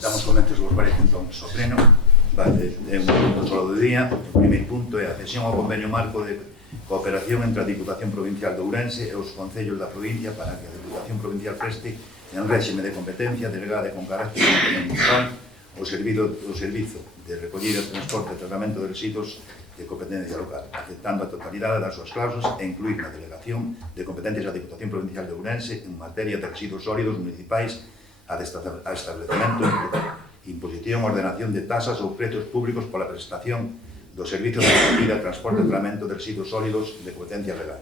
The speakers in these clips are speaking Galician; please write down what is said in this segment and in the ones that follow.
Damos comento se vos parece entón o pleno. Vale, é un punto solo do día. O primeiro punto é a cesión ao convenio marco de cooperación entre a Diputación Provincial de Ourense e os concellos da provincia para que a Diputación Provincial preste en réxime de competencia delegada e con carácter municipal o servizo de recollida, transporte e tratamento de residuos de competencia local, aceptando a totalidade das súas cláusulas e incluir na delegación de competencias da Diputación Provincial de Ourense en materia de residuos sólidos municipais a establecemento, imposición, ordenación de tasas ou prezos públicos pola prestación do servicio de recollida, transporte e tratamento de residuos sólidos de competencia legal.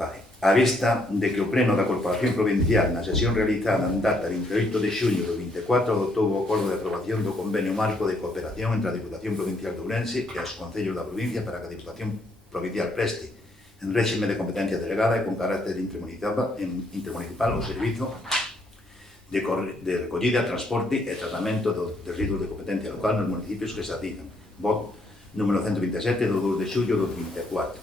Vale. A vista de que o Pleno da Corporación Provincial na sesión realizada en data 28 de xuño do 24 adoptou o acordo de aprobación do convenio marco de cooperación entre a Diputación Provincial de Ourense e os concellos da provincia para que a Diputación Provincial preste en réxime de competencia delegada e con carácter intermunicipal o servizo de recollida, transporte e tratamento dos residuos de competencia local nos municipios que se asignan. Voto número 127 do 2 de xullo do 24.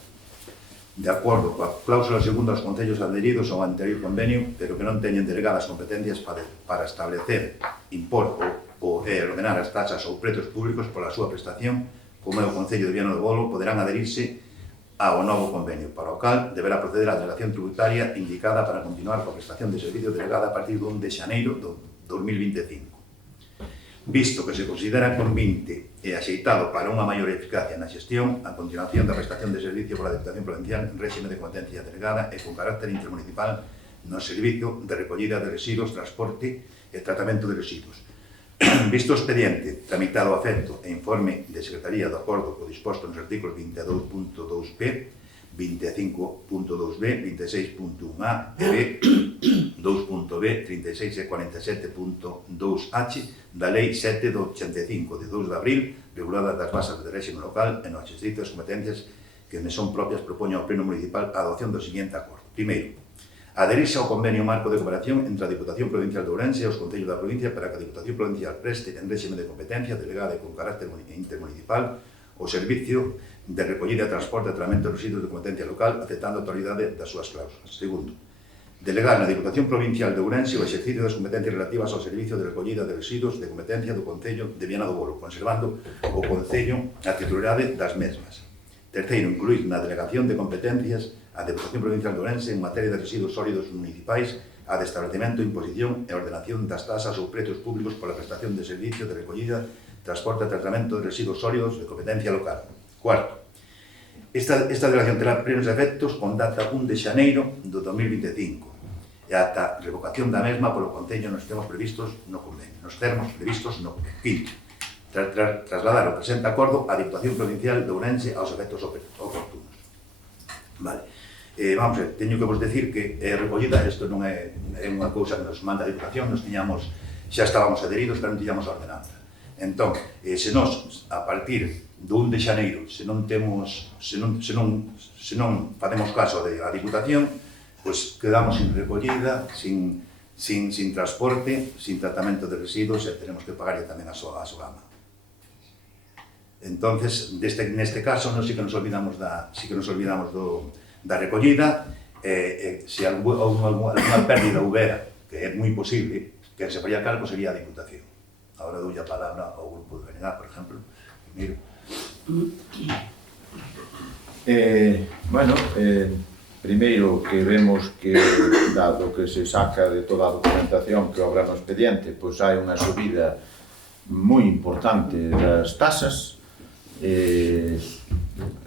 De acordo coa cláusula segunda, os concellos adheridos ao anterior convenio, pero que non teñen delegadas competencias para establecer, impor ou ordenar as taxas ou prezos públicos pola súa prestación, como é o Concello de Viana do Bolo, poderán adherirse ao novo convenio, para o cal deberá proceder a delegación tributaria indicada para continuar coa prestación de servicio delegada a partir do 1 de xaneiro do 2025. Visto que se considera convinte e axeitado para unha maior eficacia na xestión, a continuación da prestación de servicio pola Diputación Provincial en réxime de competencia delegada e con carácter intermunicipal no servicio de recollida de residuos, transporte e tratamento de residuos. Visto o expediente, tramitado a efecto e informe de Secretaría de acordo co disposto nos artículos 22.2b, 25.2b, 26.1a e b, 2.b, 36 e 47.2h da Lei 7 do 85 de 2 de abril, regulada das bases de réxime local e no exercicio das competencias que me son propias propoña ao Pleno Municipal a adopción do seguinte acordo. Primeiro, adherirse ao convenio marco de cooperación entre a Diputación Provincial de Ourense e os concellos da provincia para que a Diputación Provincial preste en réxime de competencia delegada e con carácter intermunicipal o servicio de recollida, transporte e tratamento de residuos de competencia local, aceptando a totalidade das súas cláusulas. Segundo, delegar na Diputación Provincial de Ourense o exercicio das competencias relativas ao servicio de recollida de residuos de competencia do Concello de Viana do Bolo, conservando o Concello a titularidade das mesmas. Terceiro, incluir na delegación de competencias a Diputación Provincial de Ourense en materia de residuos sólidos municipais a de establecemento, imposición e ordenación das tasas ou prezos públicos pola prestación de servicio de recollida, transporte e tratamento de residuos sólidos de competencia local. Cuarto, esta delegación terá plenos efectos con data 1 de xaneiro do 2025 e ata revocación da mesma polo Concello nos termos previstos no convenio. Quinto, trasladar o presente acordo á Diputación Provincial de Ourense aos efectos oportunos. Vale. Vamos ver, teño que vos decir que recollida, isto non é unha cousa que nos manda a Diputación, nos tiñamos, xa estábamos adheridos, pero non tiñamos a ordenanza. Entón, se nós, a partir do 1 de xaneiro, se non facemos caso a Diputación, pois quedamos sin recollida, sin transporte, sin tratamento de residuos e tenemos que pagar tamén a SOGAMA. Entonces, neste caso, non sí que nos olvidamos da recollida, se alguna pérdida houbera, que é moi posible, que se faría cargo sería a Diputación. Ahora dou a palabra ao Grupo de Venidad, por exemplo. Primeiro. Primeiro que vemos que, dado que se saca de toda a documentación que obra no expediente, pois hai unha subida moi importante das tasas.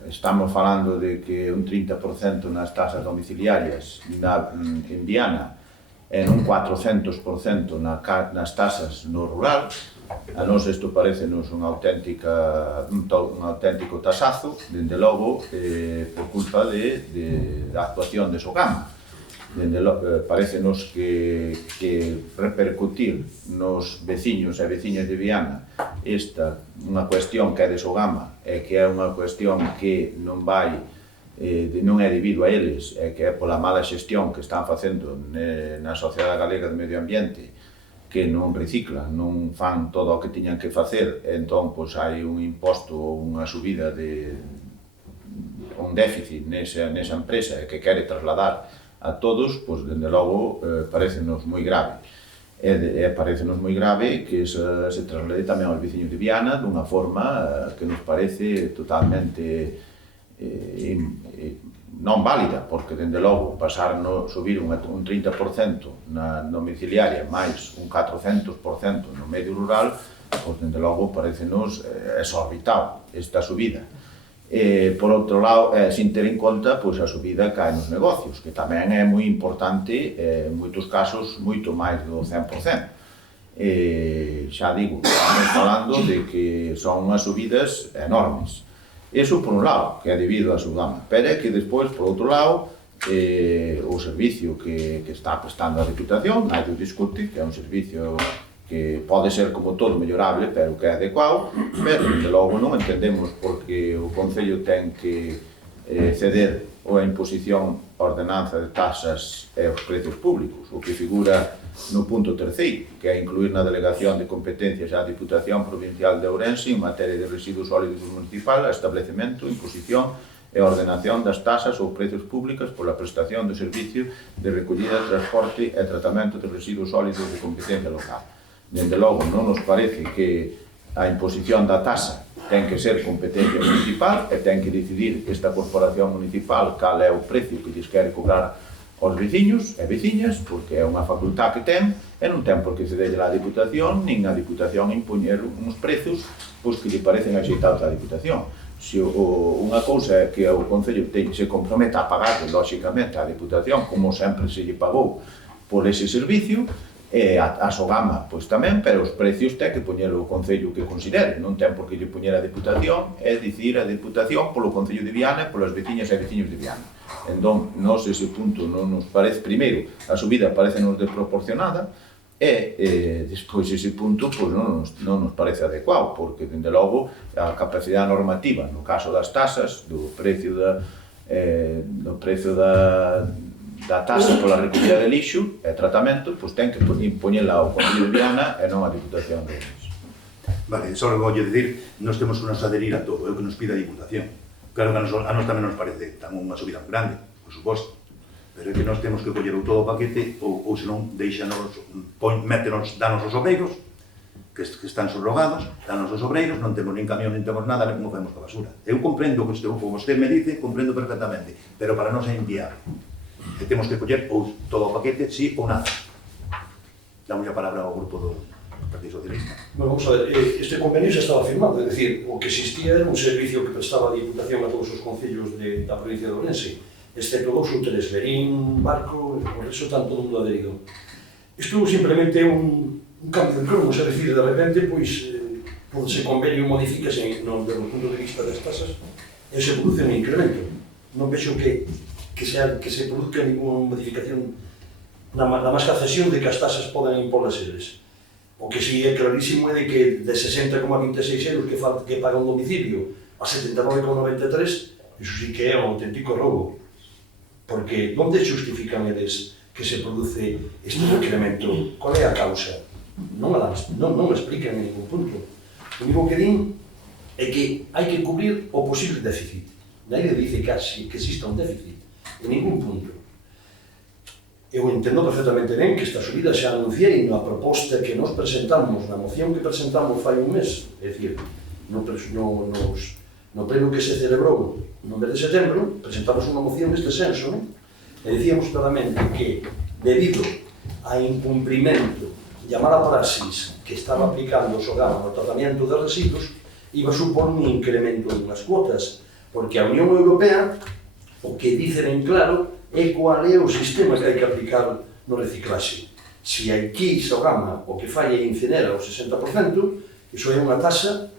Estamos falando de que un 30% nas tasas domiciliarias en Viana e un 400% nas tasas no rural. A nós isto parecenos un auténtico tasazo, dende logo, por culpa da actuación de SOGAMA. Parecenos que repercutir nos veciños e veciñas de Viana unha cuestión que é de SOGAMA e que é unha cuestión que non é debido a eles, e que é pola mala xestión que están facendo na Sociedade Galega de Medio Ambiente, que non reciclan, non fan todo o que tiñan que facer, entón hai un imposto ou unha subida de un déficit nesa empresa que quere trasladar a todos, dende logo, parecenos moi grave. E parecenos moi grave que se traslade tamén aos veciños de Viana dunha forma que nos parece totalmente non válida, porque, dende logo, subir un 30% na domiciliaria máis un 400% no medio rural, pois, dende logo, parecenos exorbitado esta subida. Por outro lado, sin ter en conta a subida que hai nos negocios, que tamén é moi importante, en moitos casos, moito máis do 100%. Xa digo, estamos falando de que son unhas subidas enormes. Iso por un lado, que é debido á subgama, pero é que despois, por outro lado, o servicio que está prestando a Deputación, nadie o discute, que é un servicio que pode ser como todo mellorable, pero que é adecuado, pero, de logo, non entendemos porque o Concello ten que ceder a imposición a ordenanza de taxas e os precios públicos, o que figura no punto terceiro, que é incluir na delegación de competencias á Diputación Provincial de Ourense en materia de residuos sólidos municipal, a establecemento, imposición e ordenación das taxas ou precios públicas pola prestación do servicio de recollida, transporte e tratamento de residuos sólidos de competencia local. Dende logo, non nos parece que a imposición da taxa ten que ser competencia municipal e ten que decidir esta corporación municipal cal é o precio que lles quere cobrar aos veciños e veciñas, porque é unha facultad que ten e non ten por que cederlle á Diputación, nin a Diputación impoñer uns prezos que lle parecen axeitados á Diputación. Se unha cousa é que o Concello se comprometa a pagar, lóxicamente, á Diputación, como sempre se lle pagou por ese servicio, e a Sogama, pois tamén, pero os precios ten que poñer o Concello que considere, non ten por que lle poñer a Deputación, é dicir a Deputación polo Concello de Viana e polas veciñas e veciños de Viana. Entón, nos ese punto non nos parece, primeiro, a subida parece-nos desproporcionada, e despois ese punto non nos parece adecuado, porque, dende logo, a capacidade normativa, no caso das taxas, do precio da taxa pola recollida de lixo e tratamento, pois ten que poñela ao Concello de Viana e non a Diputación de Ourense. Vale, só vou dicir, nos temos que nos adherir a todo, é o que nos pide a Diputación. Claro que a nos tamén nos parece unha subida moi grande, por suposto, pero é que nos temos que coller o todo o paquete ou senón danos os obreiros, que están subrogados, danos os obreiros, non temos nin camión, nin temos nada, como facemos coa basura. Eu comprendo o que vostede me dice, comprendo perfectamente, pero para nós é inviable. E temos que coller ou todo o paquete, sí ou nada. Damos a palabra ao grupo do Partido Socialista. Bueno, vamos a ver, este convenio xa estaba firmado, é dicir, o que existía era un servicio que prestaba a Diputación a todos os concellos da provincia de Ourense, excepto dous úteles, Verín, Barco, por eso tanto o mundo aderido. Isto simplemente é un cambio de cromos, é dicir, de repente, pois, ese convenio modifícase desde o punto de vista das tasas e se produce un incremento. Non vexo que se produzca ninguna modificación na máis cesión de que as tasas poden impolas eles. O que si é clarísimo é de que de 60,26 euros que paga un domicilio a 79,93, iso sí que é un auténtico roubo. Porque onde justifican eles que se produce este incremento? Qual é a causa? Non explican en ningún punto. O único que din é que hai que cubrir o posible déficit. Nadie dice que exista un déficit. En ningún punto. Eu entendo perfectamente ben que esta subida xa anunciei na proposta que nos presentamos, na moción que presentamos fai un mes, é dicir, no pleno que se celebrou no mes de setembro, presentamos unha moción neste senso, e dicíamos claramente que, debido a incumprimento e a mala praxis que estaba aplicando o Sogama no tratamento de residuos, iba a supor un incremento dunhas cuotas, porque a Unión Europea o que dice ben claro é cual é o sistema que hai que aplicar no reciclaxe. Se aquí Sogama o que fai é incinera o 60%, iso é unha taxa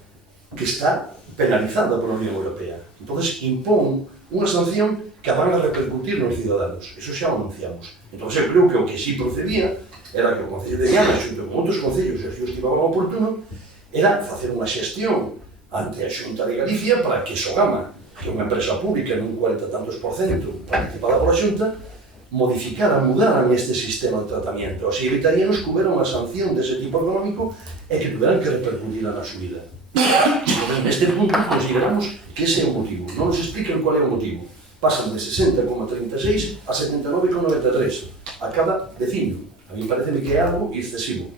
que está penalizada pola Unión Europea. Entón, impón unha sanción que van a repercutir nos ciudadanos. Iso xa o anunciamos. Entón, eu creo que o que sí procedía era que o Concello de Viana, xunto con outros concellos e os que estivaban oportuno, era facer unha xestión ante a Xunta de Galicia para que Sogama, que é unha empresa pública nun 40 tantos por cento participada pola Xunta, mudaran este sistema de tratamento. Así evitaríanos que houbera unha sanción dese tipo económico e que tuveran que repercutir na subida. Neste punto consideramos que ese é o motivo. Non nos explican qual é o motivo. Pasan de 60,36 a 79,93 a cada veciño. A mí pareceme que é algo excesivo.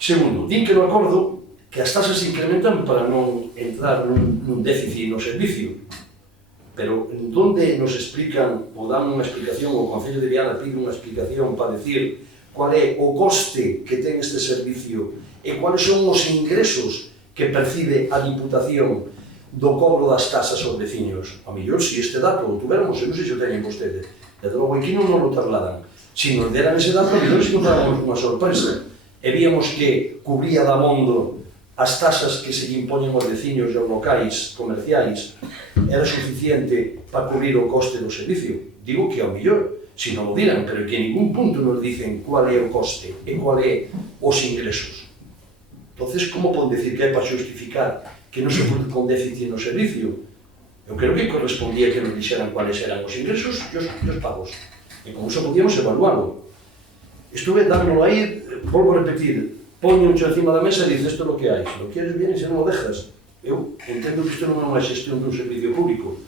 Segundo, din que no acordo que as tasas se incrementan para non entrar nun déficit no servicio. Pero onde nos explican ou dan unha explicación, o Concello de Viana pide unha explicación para decir cuál é o coste que ten este servicio e cuáles son os ingresos que percibe a Diputación do cobro das tasas aos veciños. A mellor, se este dato o tuveramos, non sei se o teñen vostedes, desde logo aquí non nos lo trasladan. Se nos deran ese dato, a mellor se encontráramos unha sorpresa. E víamos que cubría da mondo as tasas que se impoñen aos veciños e aos locais comerciais era suficiente para cubrir o coste do servicio. Digo que ao mellor, se non o dirán, pero que en ningún punto nos dicen cuál é o coste e cuál é os ingresos. Entonces, como pode decir que é para justificar que non se pode con déficit no servicio? Eu creo que correspondía que nos dixeran cuáles eran os ingresos e os pagos. E con iso podíamos evaluarlo. Estuve dándolo aí, volvo a repetir, poño encima da mesa e dices, isto é o que hai, se lo quieres bien e se non o dejas. Eu entendo que isto non é unha xestión dun servicio público.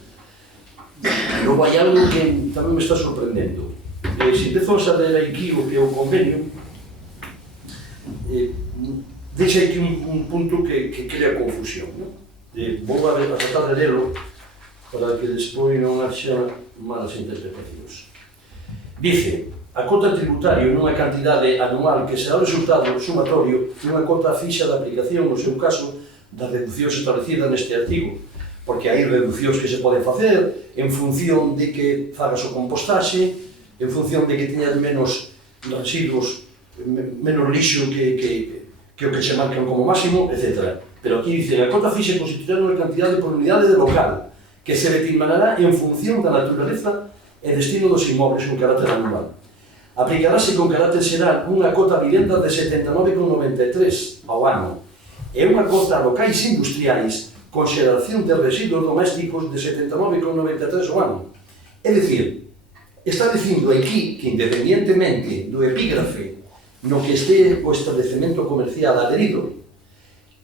Logo hai algo que tamén me está sorprendendo. Se empezo a saber aquí o que é o convenio, deixa aquí un punto que crea confusión. Vou a tratar de lelo para que despois non haxa malas interpretacións. Dice, a cota tributaria nunha cantidade anual que será o resultado sumatorio dunha cota fixa de aplicación, no seu caso, das reduccións establecidas neste artigo, porque hai reduccións que se poden facer en función de que fagas o compostaxe, en función de que teñas menos residuos, menos lixo que o que se marcan como máximo, etc. Pero aquí dice, a cota fixa constituirá unha cantidade por unidade de local, que se determinará en función da naturaleza e destino dos inmobles con carácter anual. Aplicarase con carácter xeral unha cota a vivenda de 79,93 ao ano e unha cota a locais industriais con xeración de residuos domésticos de 79,93 ao ano. É dicir, está dicindo aquí que independientemente do epígrafe no que este o establecemento comercial adherido,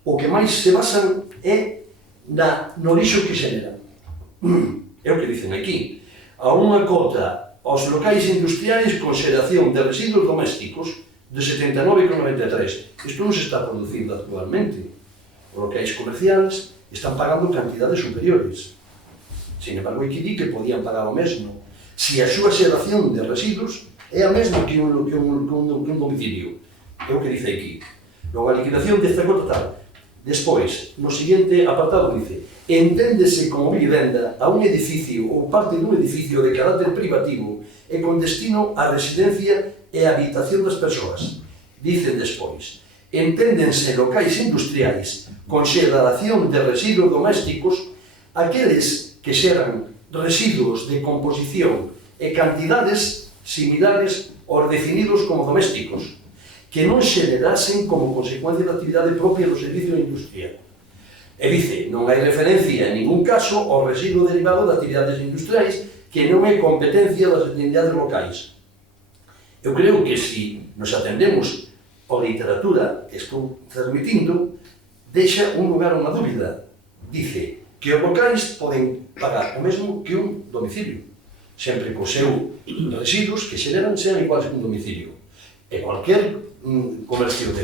o que máis se basan é no lixo que xenera. É o que dicen aquí. A unha cota aos locais industriais con xeración de residuos domésticos de 79,93. Isto non se está producindo actualmente. Os locais comerciales están pagando cantidades superiores. Sin embargo, aquí di que podían pagar o mesmo se a súa xeración de residuos é a mesma que un domicilio. É o que dice aquí. Logo, a liquidación desta cota tal. Despois, no seguinte apartado dice: enténdese como vivenda a un edificio ou parte dun edificio de carácter privativo e con destino á residencia e a habitación das persoas. Dicen despois: enténdense locais industriais con xeración de residuos domésticos aqueles que xeran residuos de composición e cantidades similares aos definidos como domésticos, que non xenerasen como consecuencia da actividade propia do servicio industrial. E dice, non hai referencia en ningún caso ao residuo derivado de actividades industriais que non é competencia das entidades locais. Eu creo que se nos atendemos á literatura que estou transmitindo, deixa un lugar unha dúbida. Dice que os locais poden pagar o mesmo que un domicilio, sempre co seu residuos que xeneran sean iguales que un domicilio. E cualquier comercio de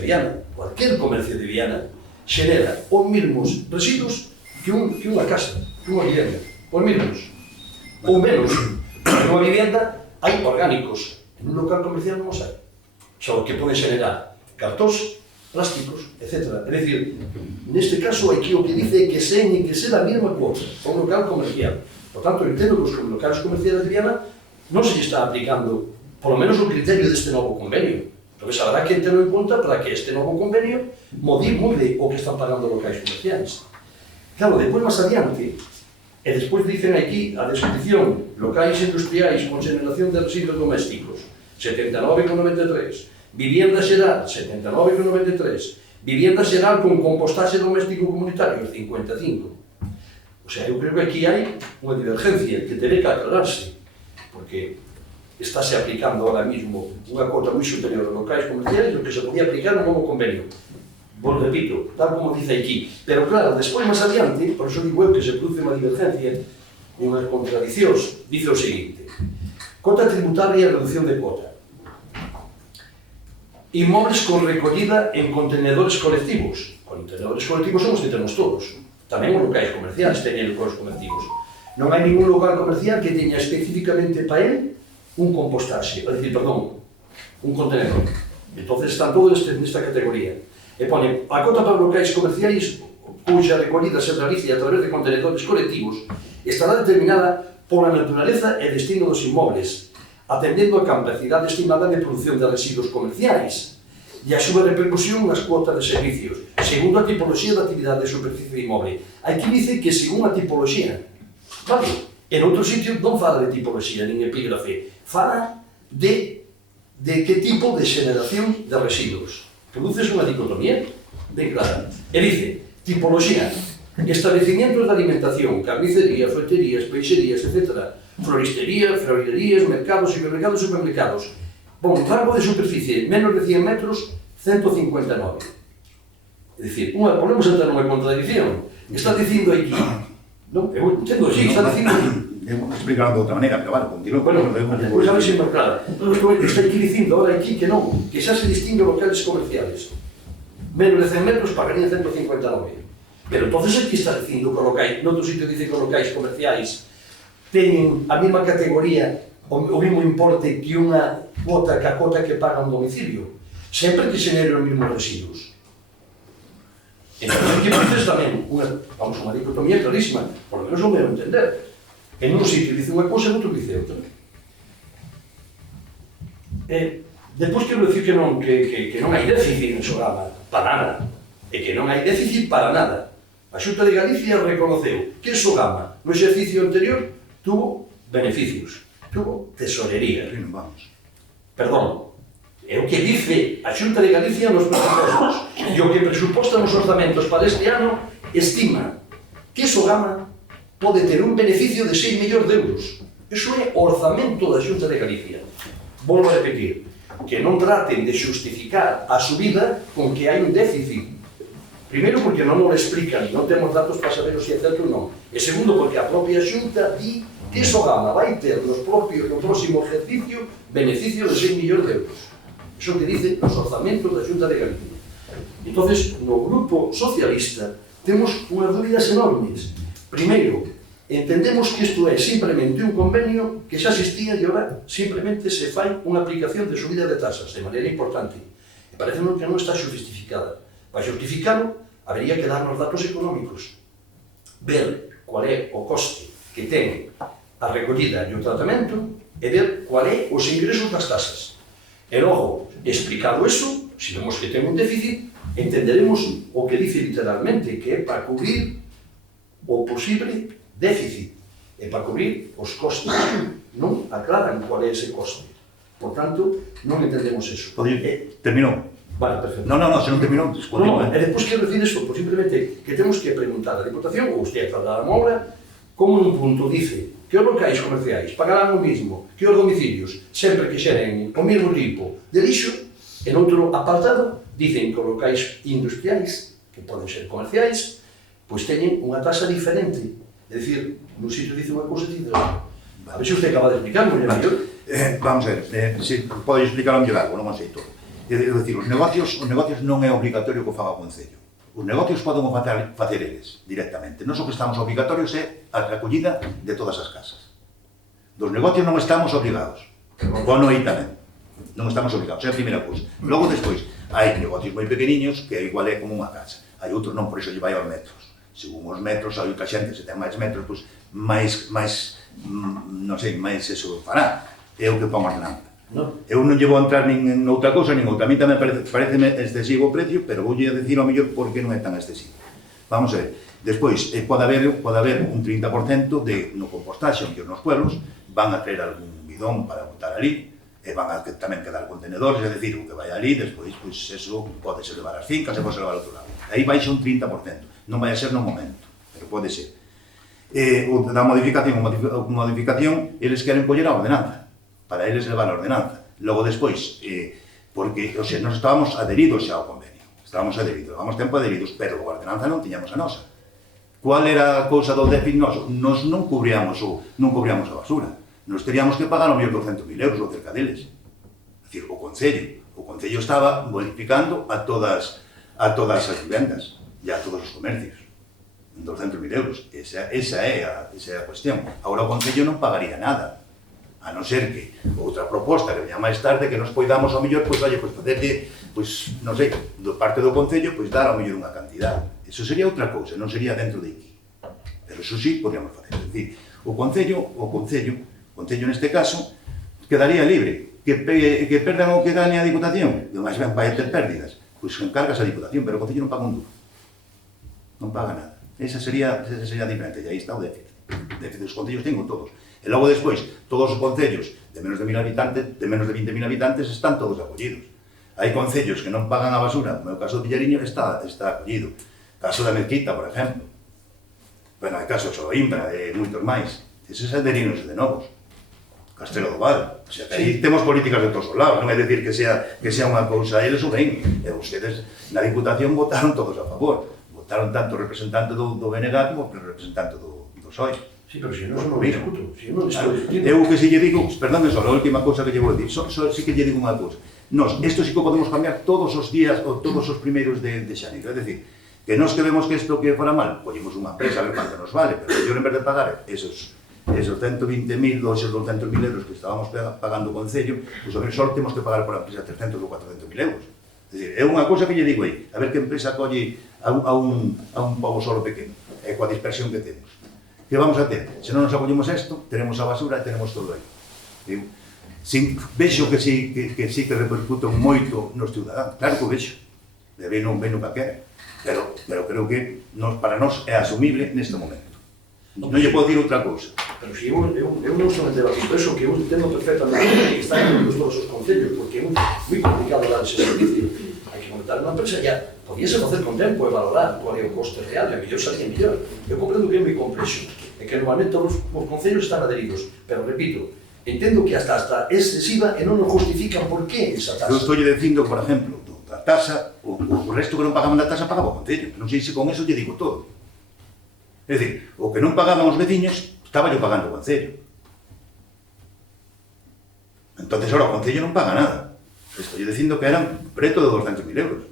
Viana xenera os mesmos residuos que unha casa, que unha vivenda, os mesmos, ou menos. En unha vivenda hai orgánicos, en un local comercial non os hai. Xa o que pode xenerar cartóns, plásticos, etc. É dicir, neste caso aquí o que dice é que teñen que ser a mesma cuota para un local comercial. Por tanto, entendo que os locales comerciales de Viana non se está aplicando, polo menos o criterio deste novo convenio. Porque habrá que terlo en conta para que este novo convenio mude o que están pagando os locais comerciais. Claro, depois máis adiante, e despois dicen aquí a descripción, locais industriais con xeneración de residuos domésticos, 79,93, vivienda xeral, 79,93, vivienda xeral con compostaxe doméstico comunitario, 55. O sea, eu creo que aquí hai unha divergencia que debe que aclararse, porque estáse aplicando ahora mismo unha cota moi superior aos locais comerciais do que se podía aplicar no novo convenio. Vos repito, tal como dice aquí. Pero claro, despois máis adiante, por iso digo eu que se produce unha divergencia, unhas contradicións, dice o seguinte: cota tributaria e reducción de cota. inmobles con recollida en contenedores colectivos. Contenedores colectivos son os que temos todos. Tamén os locais comerciais teñen locais colectivos. Non hai ningún local comercial que teña especificamente para él un compostaxe, un contenedor. Entonces están todos nesta categoría. E pone, a cota para locais comerciais cuxa recollida se realice a través de contenedores colectivos estará determinada pola naturaleza e destino dos inmobles, atendendo a capacidade estimada de produción de residuos comerciais e a súa repercusión nas cuotas de servicios, segundo a tipoloxía da actividade de superficie inmoble. Aquí dice que según a tipoloxía, vale? En outro sitio non fala de tipoloxía, nin epígrafe, fala de que tipo de xeneración de residuos. Produces unha dicotomía ben clara. E dice, tipoloxía, establecimientos de alimentación, carnicería, fruterías, peixerías, etc., floristería, florerías, mercados, supermercados. Bon, rango de superficie, menos de 100 metros, 159. É dicir, podemos entrar nunha contradicción. Está dicindo aquí, non? Eu entendo así, está dicindo... Explicarlo de outra maneira, pero vale, continúo. Bueno, pois a ver se me aclara. Está aquí dicindo ahora aquí que non, que xa se distingue locales comerciales. Menos de 100 metros pagarían 159. Pero entonces aquí está dicindo que locais, noutro sitio dice que locais comerciais teñen a mesma categoría, o mesmo importe que unha cuota que paga un domicilio, sempre que xenere os mesmos residuos. Entón, aquí parece tamén unha dicotomía clarísima, por lo menos o meu entender. En un sitio dice unha cousa e en outro dice outra. Depois quero dicir que non hai déficit en Sogama, para nada, e que non hai déficit para nada. A Xunta de Galicia reconoceu que Sogama, no exercicio anterior, tuvo beneficios, tuvo tesorería. Perdón, é o que dice a Xunta de Galicia nos presupostos, e o que presuposta nos orzamentos para este ano estima que Sogama pode ter un beneficio de 6 millóns de euros. Iso é o orzamento da Xunta de Galicia. Volvo a repetir, que non traten de xustificar a subida con que hai un déficit. Primeiro, porque non nos explican, non temos datos para saber se é certo ou non. E segundo, porque a propia Xunta di que Sogama vai ter no próximo ejercicio beneficio de 6 millóns de euros. Iso que dice os orzamentos da Xunta de Galicia. Entón, no grupo socialista temos unhas dúbidas enormes. Primeiro, entendemos que isto é simplemente un convenio que xa existía e agora simplemente se fai unha aplicación de subida de tasas de maneira importante. E parece que non está justificada. Para justificarlo, habería que darnos datos económicos, ver cual é o coste que ten a recollida e o tratamento e ver cual é os ingresos das tasas. E logo, explicado iso, se vemos que ten un déficit, entenderemos o que dice literalmente, que é para cubrir o posible déficit e para cubrir os costes. Non aclaran cual é ese coste. Por tanto, non entendemos eso. Terminou. Vale, perfecto. No, se non terminou, continúa. E depois quero decir isto, pues simplemente que temos que preguntar a Diputación, ou usted traslada a obra, como nun punto dice que os locais comerciais pagarán o mismo que os domicilios sempre que xeren o mesmo tipo de lixo, en outro apartado dicen que os locais industriais, que poden ser comerciais, pois teñen unha tasa diferente. É dicir, nun sitio dice unha cousa e dice outra. A ver se usted acaba de explicarlo, mellor. Vamos a ver, se pode explicar mellor algo, non sei todo. É dicir, os negocios non é obligatorio que o faga o Concello. Os negocios poden facer eles, directamente. Nós o que estamos obligatorios é a recollida de todas as casas. Dos negocios non estamos obligados. Bueno, aí tamén. Non estamos obligados, é a primeira cousa. Logo, despois, hai negocios moi pequeniños que igual é como unha casa. Hai outros non, por iso lle vai aos metros. Según os metros, hai outra xente, se ten máis metros, pois, non sei, máis eso fará. É o que pon a ordenanza. Eu non lle vou entrar nin outra cousa, nin outra. A mí tamén pareceme excesivo o precio, pero voulle a decir ao mellor por que non é tan excesivo. Vamos a ver. Despois, pode haber un 30% no compostaxe, onde nos pueblos van a traer algún bidón para botar ali, e van a tamén quedar contenedores, é dicir, o que vai ali, despois, pois, eso pode ser levar as fincas e pode ser levar ao outro lado. Aí baixa un 30%. Non vai a ser no momento, pero pode ser. Da modificación, eles queren coller a ordenanza, para eles levar a ordenanza. Logo despois, porque, o sea, nos estábamos adheridos xa ao convenio, levamos tempo adheridos, pero a ordenanza non tiñamos a nosa. Qual era a cousa do déficit noso? Nos non cubríamos a basura. Nos teríamos que pagar o 1.200.000 euros ou cerca deles. É dicir, o Concello. O O Concello estaba bonificando a todas as vivendas e a todos os comercios. 200.000 euros. Esa é a cuestión. Agora o Concello non pagaría nada, a non ser que outra proposta que veña máis tarde que nos poidamos ao mellor, pois, facerlle, pois, non sei, do parte do Concello, pois dar ao mellor unha cantidad. Eso sería outra cousa, non sería dentro de aquí. Pero eso sí, podríamos facer. É dicir, o Concello neste caso, quedaría libre. Que perdan o que gane a Diputación, e máis ben vai ter pérdidas, pois encargas a Diputación, pero o Concello non paga un duro. Non paga nada. Esa sería diferente, e aí está o déficit. O déficit dos concellos tengo todos. E logo despois, todos os concellos de menos de 1.000 habitantes, de menos de 20.000 habitantes, están todos acollidos. Hai concellos que non pagan a basura, no caso de Villariño está acollido. Caso da Mezquita, por exemplo. Bueno, hai caso de Soimbra, e moitos máis. Eses aderinos de novos. Castelo do Val. O sea, que aí temos políticas de todos os lados, non é dicir que sea unha cousa, eles o ven. E ustedes na Diputación votaron todos a favor. Votaron tanto o representante do BNG como o representante do PSOE. Sí, pero se non son o discuto. Se non estou discutindo. Eu que se lle digo, perdón, só a última cousa que lle vou dicir, sí que lle digo unha cousa. Nos, isto sí que podemos cambiar todos os días ou todos os primeiros de xaneiro. É dicir, que nos que vemos que isto que fora mal, collemos unha empresa a ver quanto nos vale, pero yo en vez de pagar esos 120.000 ou esos 200.000 euros que estábamos pagando o Concello, pois a ver, só temos que pagar por a empresa 300 ou 400.000 euros. É dicir, é unha cousa que lle digo aí, a ver que empresa colle a un pobo solo pequeno, e coa dispersión que temos. Que vamos a ter? Se non nos acollimos isto, tenemos a basura e tenemos todo aí. Vexo que sí que repercute moito nos ciudadanos, claro que o vexo, de ben non calquera, pero creo que para nós é asumible neste momento. Non lle podo dir outra cousa. Pero se eu non somente debatido eso, que eu entendo perfectamente que está en todos os concellos, porque é moi complicado dar ese servicio. Hai que montar unha empresa ya, podíase facer con tempo e valorar qual é o coste real, e a mellor salía mellor. Eu comprendo que é moi complexo, e que normalmente todos os concellos están adheridos, pero repito, entendo que hasta excesiva e non nos justifican por qué esa tasa. Eu estou dicindo, por exemplo, da tasa, o resto que non pagaban da tasa pagaba o Concello. Non sei se con eso lle digo todo. É dicir, o que non pagaban os veciños, estaba yo pagando o Concello. Entonces, ahora o Concello non paga nada. Estou dicindo que eran preto de 200.000 euros.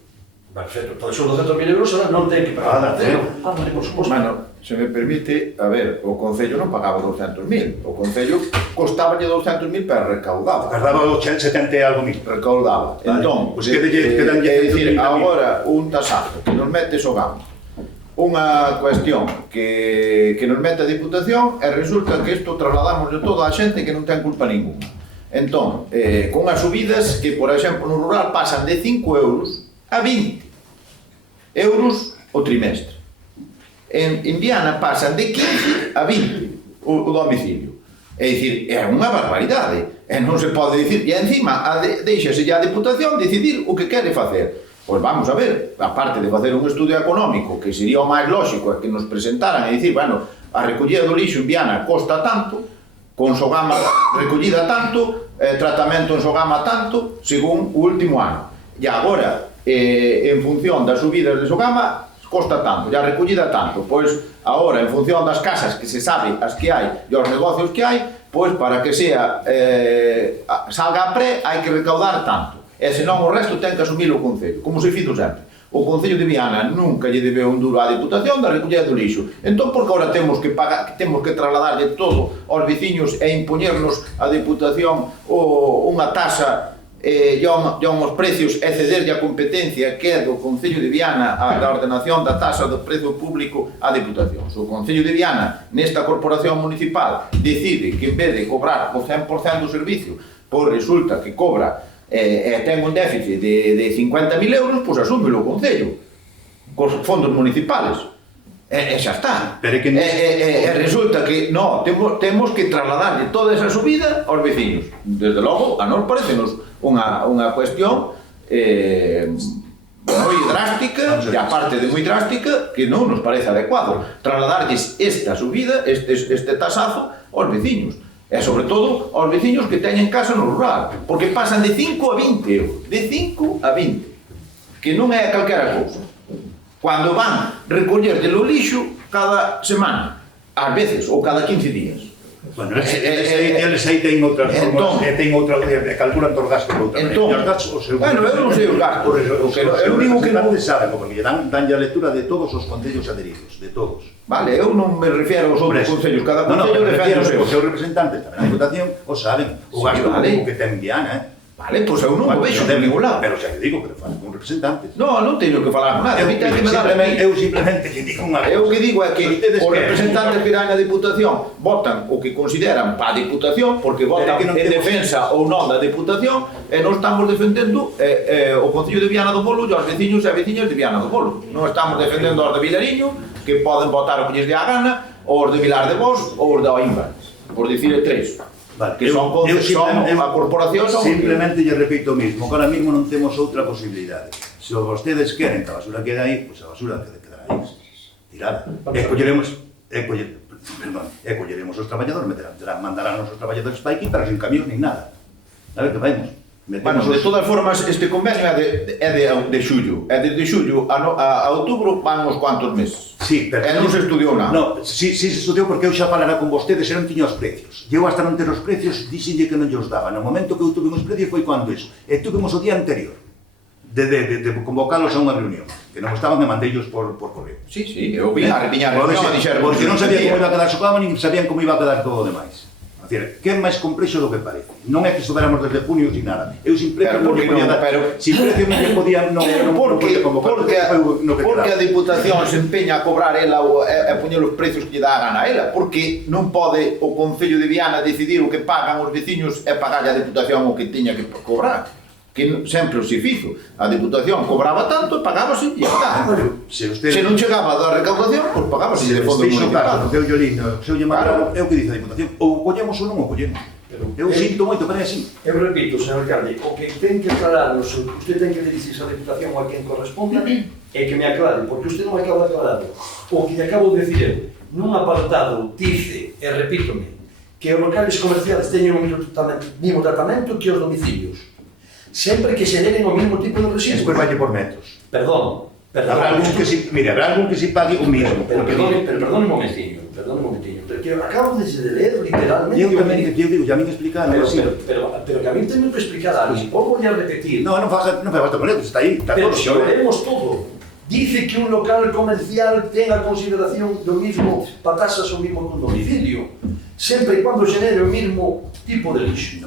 Perfecto, todos esos 200.000 euros ahora non ten que pagar nada, cero. Vale, por suposto. Bueno, se me permite, a ver, o Concello non pagaba 200.000, o Concello costaballe 200.000 para recaudar. Cardaba 70 e algo mil. Recaudaba. Vale. Entón, Pues quedanlle é dicir, agora un tasazo que nos mete Sogama, unha cuestión que nos mete a Diputación e resulta que isto trasladamos de toda a xente que non ten culpa ninguna. Entón, con as subidas que, por exemplo, no rural pasan de 5 euros a 20 euros o trimestre. En Viana pasan de 15 a 20 o domicilio. É dicir, é unha barbaridade. E non se pode dicir, e encima deixase a Diputación decidir o que quere facer. Pois vamos a ver, aparte de facer un estudio económico, que sería o máis lógico, é que nos presentaran e dicir, bueno, a recollida do lixo en Viana costa tanto, con Sogama recollida tanto, tratamento en Sogama tanto, según o último ano. E agora, en función das subidas de Sogama, costa tanto, e a recollida tanto. Pois, agora, en función das casas que se sabe as que hai e os negocios que hai, pois, para que sea salga a pré, hai que recaudar tanto. E senón o resto ten que asumir o Concello, como se fixo sempre. O Concello de Viana nunca lle debeu un duro á Diputación da recollida do lixo. Entón, por que agora temos que trasladarlle todo aos veciños e impoñernos a Diputación unha tasa e os precios e cederlle a competencia que é do Concello de Viana a da ordenación da tasa do prezo público á Diputación? Se o Concello de Viana, nesta corporación municipal, decide que en vez de cobrar o 100% do servicio, pois resulta que cobra ten un déficit de 50.000 euros, pois asúmelo o Concello cos fondos municipales e xa está. E resulta que temos que trasladarle toda esa subida aos veciños. Desde logo, a nos parecenos unha cuestión moi drástica, e aparte de moi drástica, que non nos parece adecuado trasladarlles esta subida, este tasazo aos veciños. E, sobre todo, aos veciños que teñen casa no rural, porque pasan de 5 a 20 euros, de 5 a 20, que non é calquera cousa. Cando van recoller o lixo cada semana, ás veces, ou cada 15 días. Bueno, eles aí ten outras formas, ten outra, calculan todos os gastos de outra maneira. Os gastos, bueno, eu non sei os gastos, eu digo que non saben, porque danlle a lectura de todos os concellos adheridos, de todos. Vale, eu non me refiero aos outros concellos, cada concello defende os seus representantes tamén a Diputación, o saben, o gasto que ten Viana, Vale, pois eu non o vexo de ningún lado. Pero xa que digo que falo con representantes. Non teño que falar con nada. Eu simplemente que digo unha cosa. Eu que digo é que os representantes que irán na Diputación votan o que consideran para a Diputación, porque votan en defensa ou non da Diputación, e non estamos defendendo o Concello de Viana do Bolo e os veciños e veciñas de Viana do Bolo. Non estamos defendendo os de Vilariño, que poden votar o que lles dé a gana, ou os de Vilar de Bos ou os de Oimba, por dicir tres. Vale, que son a corporación simplemente lle repito o mismo, que ahora mismo non temos outra posibilidade. Se vostedes queren que a basura quede aí, pois a basura quedará aí, tirada. Colleremos os traballadores, mandarán os traballadores para aquí, pero sin camión nin nada. A ver que vamos. Bueno, de todas formas, este convenio é de xullo. É desde xullo a outubro van uns cuantos meses. Sí, pero non se estudiou nada. No, sí se estudiou porque eu xa falara con vostedes e non tiña os precios. Eu hasta non ter os precios, dixenlle que non os daba. No momento que eu tuve os precios foi cando iso. E tuvemos o día anterior de convocalos a unha reunión. Que non estaban e mandeillos por correo. Sí, eu vi a reunión a dixer... Porque non sabían como iba a quedar Socama, nin sabían como iba a quedar todo o demais. Que é máis complexo do que parece. Non é que estuveramos desde junio sin nada. Eu sin precio non podía dar. Sin precio non podía convocar. Porque a Diputación se empeña a cobrar ela e poñer os precios que lle dá a gana a ela. Porque non pode o Concello de Viana decidir o que pagan os veciños e pagarlle a Diputación o que tiña que cobrar. Que sempre se fizo. A Diputación cobraba tanto e pagábase e está. Se non chegaba a dar recaudación, pois pagábase de fondo municipal. Porque eu que dice a Diputación, ou collemos ou non o collemos. Eu sinto moito, pero é así. Eu repito, señor alcalde, o que ten que aclararnos, usted ten que dirigirse a Diputación ou a quen corresponda, é que me aclare, porque usted non me acaba de aclarar. O que acabo de decir eu, nun apartado dice, e repítome, que os locales comerciales teñen o mismo tratamento que os domicilios. Sempre que se den o mesmo tipo de residuos. Despois vai por metros. Perdón. Habrá algún que si pague o mismo. Pero perdone un momentiño. Porque acabo de leer literalmente... Eu tamén, eu digo, ya me explicaron. Pero que a mí tengo que explicar algo. Volvo a repetir. Non fai falta poner, está aí. Pero si lo leemos todo. Dice que un local comercial tenga consideración do mismo para tasas o mismo que un domicilio. Sempre e cuando genere o mismo tipo de lixo.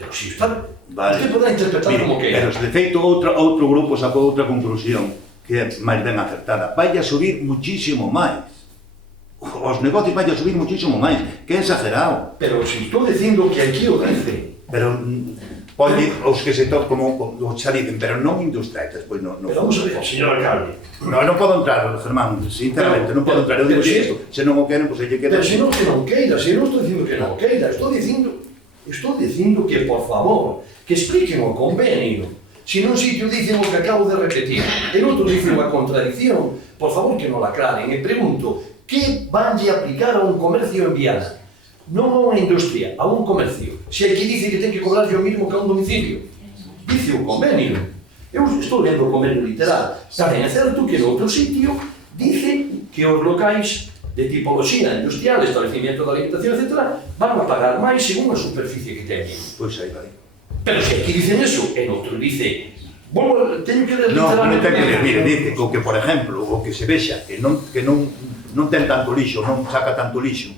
Pero si está... Usted podrá interpretar como que... Pero de feito outro grupo sacou outra conclusión que é máis ben acertada. Vai a subir muchísimo máis. Os negocios vai a subir muchísimo máis. Que é exagerado. Pero si estou dicindo que aquí o dice. Pero pode os que se tocan como xa dicen, pero non industriais, despois non... Pero vamos a ver, señor alcalde. Non podo entrar, Germán, sinceramente, non podo entrar. Eu digo isto, se non o queren, pois aí que queda. Pero se non que non queira, se non estou dicindo que non queira, estou dicindo que, por favor, que expliquen o convenio. Se nun sitio dicen o que acabo de repetir, en outro dicen unha contradicción, por favor que non la aclaren. E pregunto, que vanlle aplicar a un comercio en Viana? Non a unha industria, a un comercio. Se aquí dice que ten que cobrarlle o mismo que a un domicilio. Dice o convenio. Eu estou lendo o convenio literal. Tamén é certo que en outro sitio dice que os locais de tipoloxía industrial, establecimiento de alimentación, etc., van a pagar máis según a superficie que teñen. Pois aí vai. Pero se aquí dicen eso, en outro dice... teño que ler literalmente... Non ten que ler, mire, dice que, por exemplo, o que se vexa que non ten tanto lixo, non saca tanto lixo,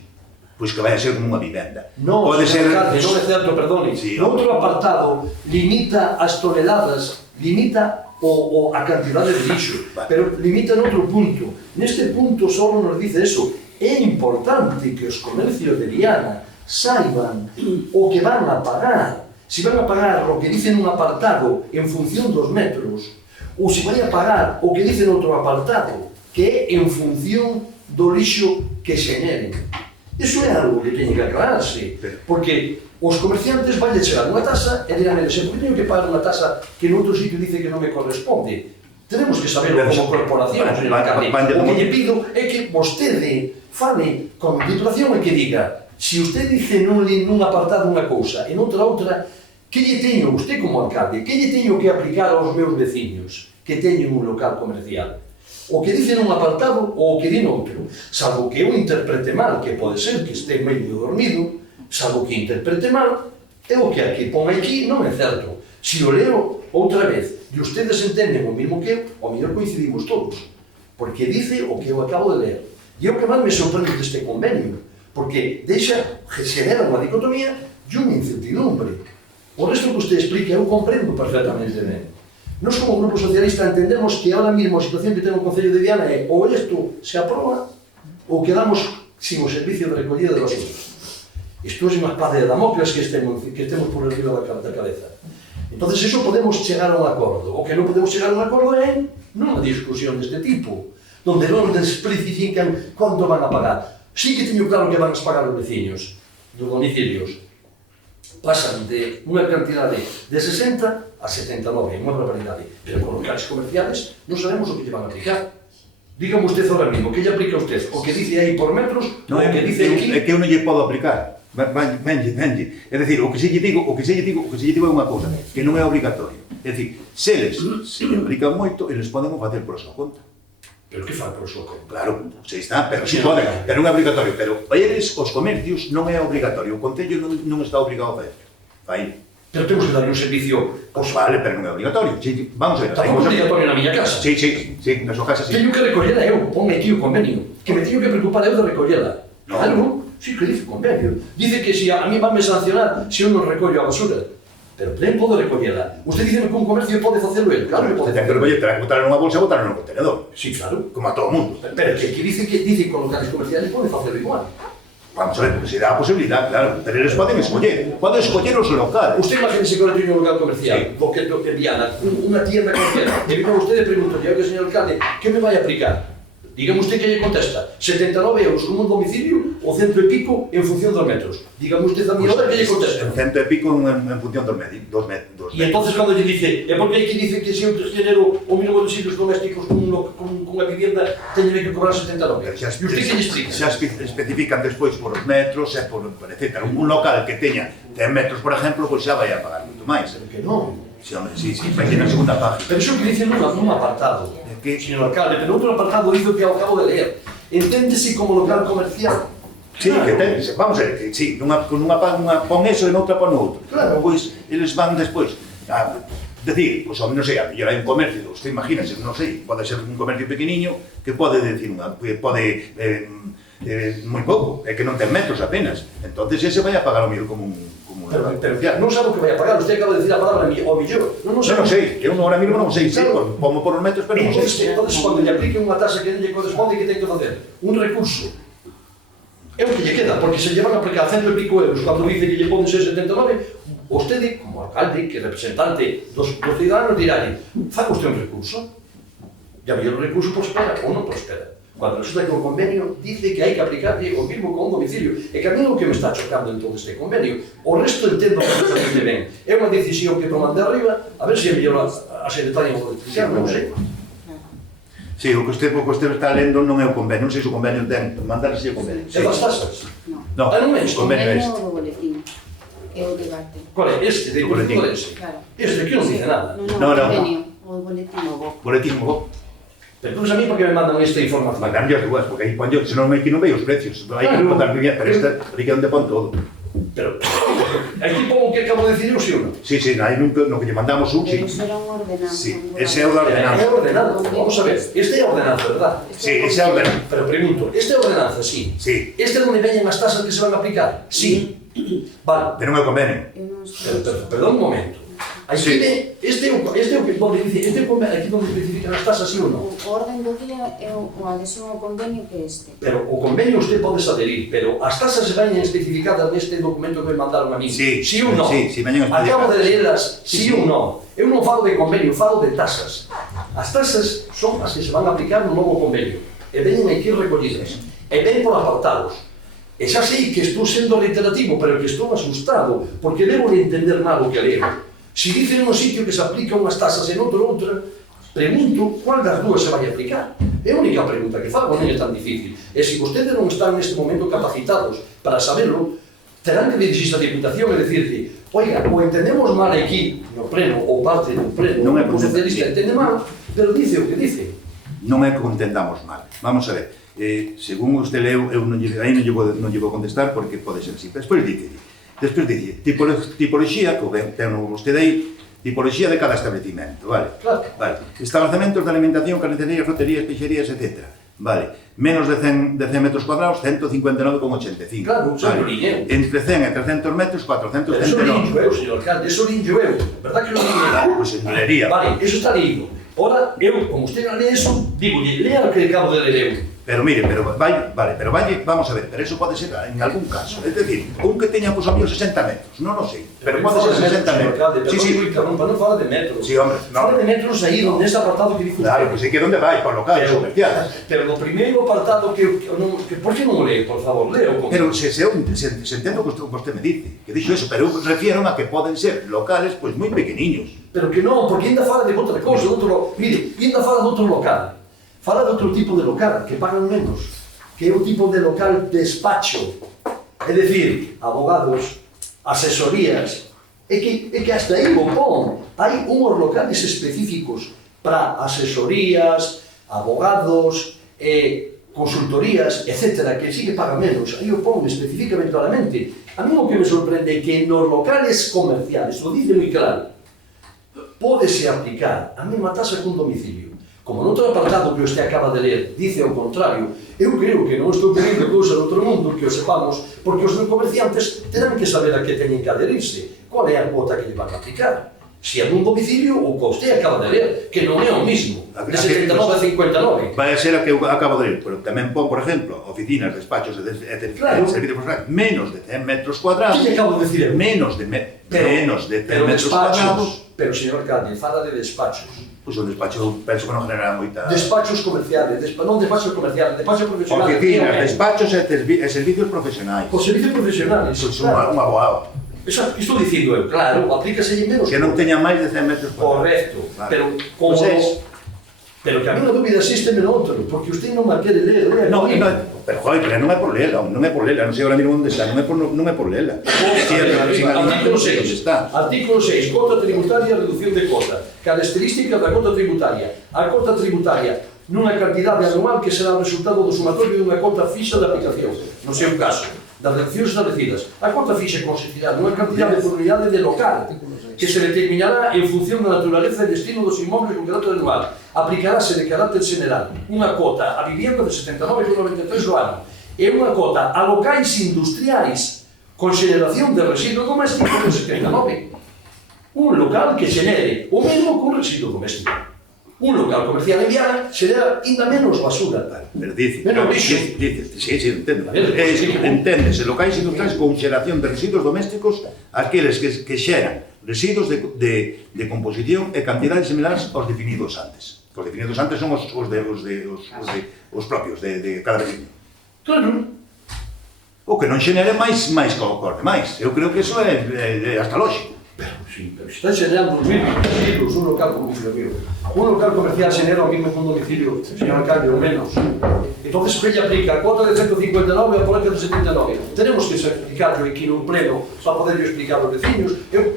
pois que vai a ser como unha vivenda. Non, non é certo, perdone. Outro apartado limita as toneladas, limita a cantidade de lixo, pero limita en outro punto. Neste punto só nos dice eso. É importante que os comercios de Viana saiban o que van a pagar. Se van a pagar o que dicen un apartado en función dos metros, ou se vai a pagar o que dicen outro apartado, que é en función do lixo que xeneren. Iso é algo que teñe que aclararse, porque os comerciantes vai chegar unha tasa e dirán eles, por que teño que pagar unha tasa que en outro sitio dice que non me corresponde? Tenemos que saberlo como corporación, señor alcalde. O que lle pido é que vostede fale con titulación e que diga, se usted dice nun apartado unha cousa e noutra outra, que lle teño, usted como alcalde, que lle teño que aplicar aos meus veciños que teñen un local comercial? O que dice nun apartado ou o que di noutro. Salvo que eu interprete mal, que pode ser que este medio dormido, salvo que interprete mal, é o que aquí pon aquí non é certo. Se o leo outra vez e ustedes entenden o mismo que eu, ao mellor coincidimos todos. Porque dice o que eu acabo de ler. E é o que máis me sorprende deste convenio, porque xenera unha dicotomía e unha incertidumbre. O resto que usted explica eu comprendo perfectamente ben. Nós como Grupo Socialista entendemos que ahora mismo a situación que ten o Concello de Viana é ou isto se aproba ou quedamos sin o servicio de recollida de basura. Isto é unha espada de Damocles que estemos por arriba da cabeza. Entón, eso podemos chegar a un acordo. O que non podemos chegar a un acordo é nunha discusión deste tipo, donde non especifican quanto van a pagar. Sí que teño claro que van a pagar os veciños dos domicilios. Pasan de unha cantidade de 60 a 79, unha barbaridade. Pero con locales comerciales non sabemos o que lle van a aplicar. Dígame usted ahora mismo, que lle aplica usted? O que dice aí por metros, No, o que dice aquí... é que eu non lle podo aplicar. Venlle. É dicir, o que se lle digo é unha cousa, que non é obligatorio. É dicir, se eles se lle aplican moito, eles poden facer por a súa conta. Pero que fan por a súa conta? Claro, se está, pero se poden, pero non é obligatorio. Pero eles, os comercios, non é obligatorio. O Concello non está obrigado a facer. Fai. Pero temos que darle un servicio... Pois vale, pero non é obligatorio. Vamos a ver. Tampouco é obligatorio na miña casa. Sí, na súa casa sí. Teño que recollela eu, pon aquí o convenio. Que me teño que preocupar eu de recollela. No. Claro, sí que dice o convenio. Dice que si a mí vanme sancionar se eu non recollo a basura. Pero ben podo recollela. Usted dice que un comercio pode facelo el. Claro que pode Ten que facelo. recoller, terá que botar nunha bolsa e botar no contenedor. Sí, claro. Como a todo mundo. Pero que dice que con locales comerciales pode facelo igual. Vamos a ver, se dá a posibilidad, claro. Pero eles poden escoller. Poden escoller os locales. Usted imagínese que ahora tiene un local comercial, Sí. porque en Viana, una tienda comercial, y viene usted y pregunta, ya que señor alcalde, ¿qué me va a aplicar? Dígame usted que lle contesta, 79 euros como un domicilio o 100 e pico en función dos metros. Dígame usted a mí ahora que lle contesta. En 100 e pico en función dos medios. Y entonces cuando lle dice, é porque hai que dice que se eu genero o mínimo de auxilios domésticos con unha vivienda, teño que cobrar 79. E usted que lle explica? Xa especifican despois por os metros e por etcétera. Un local que teña 10 metros, por exemplo, pois xa vai a pagar moito máis. Pero que non. Sí, vai ter na segunda página. Pero iso que dice nun apartado, que, señor alcalde, pero outro apartado dice o que acabo de leer. Enténdese como local comercial. Sí, claro. Que ten, vamos a ver, que sí, con unha pon eso e noutra pon outro. Claro. Pois eles van despois a decir, pois non sei, a mellor hai un comercio, usted imagínase, non sei, pode ser un comercio pequeniño que pode decir pode moi pouco, é que non ten metros apenas. Entonces ese vai a pagar o mellor como un pero non sabe o que vai a pagar, usted acaba de decir a palabra o millón. Non sei, eu ahora mismo non sei, claro. Como por os metros, pero non sei. Entonces, cando lle aplique unha tasa que non lle corresponde, que ten que facer? Un recurso. É o que lle queda, porque se lle van a aplicar 100 e pico euros, cando dice que lle poden ser 79, vostede, como alcalde, que representante dos ciudadanos, dirá, faga usted un recurso. E a mellor o recurso prospera ou non prospera. Cuando resulta que o convenio dice que hai que aplicarlle o mismo con un domicilio. E que a mí é o que me está chocando en todo este convenio. O resto entendo perfectamente ben. É unha decisión que toman de arriba, a ver se é mellor a secretaria ou electricidade, non sei. Sí, o que usted está lendo non é o convenio, non sei se o convenio ten, mandarse o convenio. É das tasas? Non, non é o isto. convenio é este. O do boletín. É o debate. Qual é? Este, de Corense. Claro. Este aquí non dice nada. No, o convenio. O boletín. Boletín, o Pero entón a mí por que me mandan esta información? Mandarme as dúas, porque aí pon yo, senón aquí non veo os precios. Hai que contar bien, pero esta, aquí é onde pon todo. Pero, aquí pongo o que acabo de decir eu, si ou non? Sí, aí no que lle mandamos un, sí. Pero eso era un ordenanza. Sí, ese é o da ordenanza. É ordenanza, vamos a ver, este é ordenanza, verdad? Sí, ese é ordenanza. Pero pregunto, este é ordenanza, sí. Sí. Este é onde veñen as tasas que se van a aplicar? Sí. Vale. Pero non é o convenio. Perdón un momento. Aquí este é o que pode dicir, este é aquí onde especifican as tasas, sí ou non? O orden do día é o adhesión ao convenio que é este. Pero o convenio usted pode adherir, pero as tasas se veñen especificadas neste documento que me mandaron a mí. Sí, sí ou non? Sí, veñen especificadas. Acabo de leerlas, sí ou non? Eu non falo de convenio, falo de tasas. As tasas son as que se van a aplicar no novo convenio. E veñen aquí recollidas. E ven por apartados. E xa sei que estou sendo reiterativo, pero que estou asustado, porque debo de entender mal o que leo. Se dicen en un sitio que se aplica unhas tasas e noutro outra, pregunto cuál das dúas se vai aplicar. É a única pregunta que fago, non é tan difícil. E se vostedes non están neste momento capacitados para saberlo, terán que dirigirse a Diputación e decirle, oiga, o entendemos mal aquí, no pleno, ou parte do pleno, non é o socialista entende mal, pero dice o que dice. non é que o entendamos mal. Vamos a ver, según usted leu, eu aí non lle vou contestar porque pode ser así. Despois dice, tipoloxía, que ten vostede aí, tipoloxía de cada establecimento, vale? Claro. Vale. Establecementos de alimentación, carnicerías, roterías, peixerías, etc. Vale. Menos de 100 metros cuadrados, 159,85. Claro, sempre liñeu. Entre 100 e 300 metros, 439. Eso linxo eu, señor alcalde, eso linxo eu. Verdad que lo linxo eu? Pois en lería. Vale, eso está lindo. Ora, eu, como usted non lee eso, digolle, lea o que acabo de ler eu. Pero mire, vamos a ver, pero eso pode ser en algún caso. Es decir, un que teña pues, 60 metros, non o sei, pero pode ser 60 metros. Sí, sí. Non fala de metros. Sí, hombre, no. Fala de metros aí, donde ese apartado que dice Claro, pues é que onde vai, por locales comerciales. Pero no primeiro apartado que por que non o lee, por favor, leo. Pero se entendo que usted me dice, que dixo eso, pero eu refiero a que poden ser locales pues moi pequeniños. Pero que non, porque ainda fala de outra cousa, mire, ainda fala de outro local. Fala de outro tipo de local, que pagan menos, que é o tipo de local despacho. É dicir, abogados, asesorías, é que hasta aí o pon. Hai unhos locales específicos para asesorías, abogados, consultorías, etc., que sí que pagan menos. Aí o pon especificamente claramente. A mí o que me sorprende é que nos locales comerciales, o dice moi claro, pódese aplicar a mesma tasa cun domicilio. Como noutro apartado que usted acaba de ler dice o contrario, eu creo que non estou pedindo cousa do outro mundo que o sepamos, porque os comerciantes terán que saber a que teñen que aderirse, qual é a cuota que lle van a aplicar. Se é nun domicilio ou que usted acaba de ler, que non é o mismo, de 79 a 59. Vai a ser a que eu acabo de ler, pero tamén pon, por exemplo, oficinas, despachos e servicios profesionales menos de 100 metros cuadrados. Que lle acabo de decir eu? Menos de 100 metros cuadrados. Pero, señor alcalde, fala de despachos. Pois o despacho, penso que non genera moita... Despachos comerciales, non despachos comerciales, despachos profesionales. Oficinas, despachos e servicios profesionais. Os servicios profesionales, Pois un abogado. Eso estou dicindo eu, claro, aplícase menos. Que non teña máis de 100 metros cuadrados. Correcto, Vale. pero como... Pues pero que a mí a dúbida existe en outro, porque usted non me quere ler. No, pero joder, pero non é por lela, non sei ahora mismo onde está, non é por lela. Artículo 6, artículo 6, cota tributaria, reducción de cota. Características da cota tributaria. A cota tributaria nunha cantidade anual que será o resultado do sumatorio dunha cota fixa de aplicación, no seu caso, das reduccións establecidas. A cota fixa consistirá nunha cantidade por unidade de local, que se determinará en función da naturaleza e destino dos inmobles con carácter anual. Aplicarase de carácter general unha cota a vivienda de 79,93 do ano e unha cota a locais industriais con xeneración de residuo doméstico de 79. Un local que xenere o mesmo con residuo doméstico. Un local comercial en Viana xenera ainda menos basura. Pero dice, sí, entendo. Enténdese, locais industriais con xeración de residuos domésticos, aqueles que xeran residuos de composición e cantidades similares aos definidos antes. Os definidos antes son os propios de cada vecino. Claro. O que non xenere máis que o corre máis. Eu creo que eso é hasta lógico. Pero si está xenerando os mismos residuos un local comercial. Un local comercial xenera o mismo que un domicilio, señor alcalde, o menos. Entonces, que lle aplica a cuota de 159 a por de 79. Tenemos que explicarlo aquí nun pleno para poderlo explicar aos vecinos.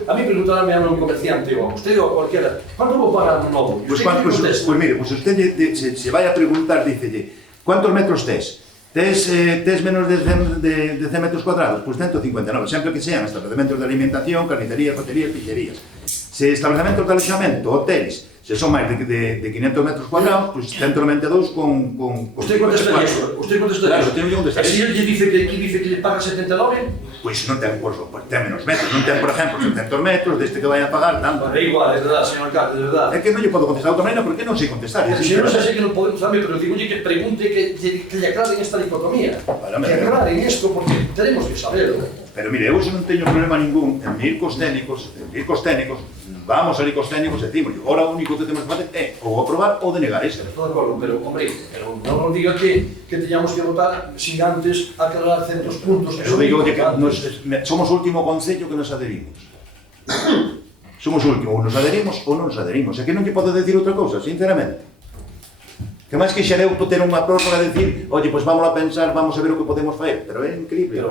A mí preguntarame a un comerciante ou a usted ou a cualquiera, ¿cuánto vou pagar un novo? Pues mire, usted se vai a preguntar, dícelle, ¿cuántos metros tes? Tes menos de 100 metros cuadrados? Pues 159, sempre que sean estabelecementos de alimentación, carnicerías, roterías, pixerías. Se estabelecementos de alojamento, hoteles, se son máis de 500 metros cuadrados, pues 192 con... Usted contesta iso, Claro, teño que contestar. E se lle dice que lle paga 79? Pois non ten, ten menos metros, non ten, por exemplo, 700 metros, deste que vai a pagar tanto. É igual, é verdade, señor alcalde, é verdade. É que non lle podo contestar de outra maneira porque non sei contestar. Se non sei que non podemos saber, pero digo que pregunte que lle aclaren esta dicotomía. Que aclaren isto, porque tenemos que saberlo. Pero mire, eu non teño problema ningún en ir cos técnicos, vamos a ir cos técnicos e decimos, ora o único que temos que facer é ou aprobar ou denegar ese. Estou de acordo, pero, hombre, non nos diga que teñamos que votar sin antes aclarar certos puntos que son importantes. Somos o último concello que nos adherimos. Somos o último, ou nos adherimos ou non nos adherimos. É que non te podo decir outra cousa, sinceramente. Que máis que xa deu ter unha prórroga de decir, oye, pois vamos a pensar, vamos a ver o que podemos fazer, pero é increíble. Pero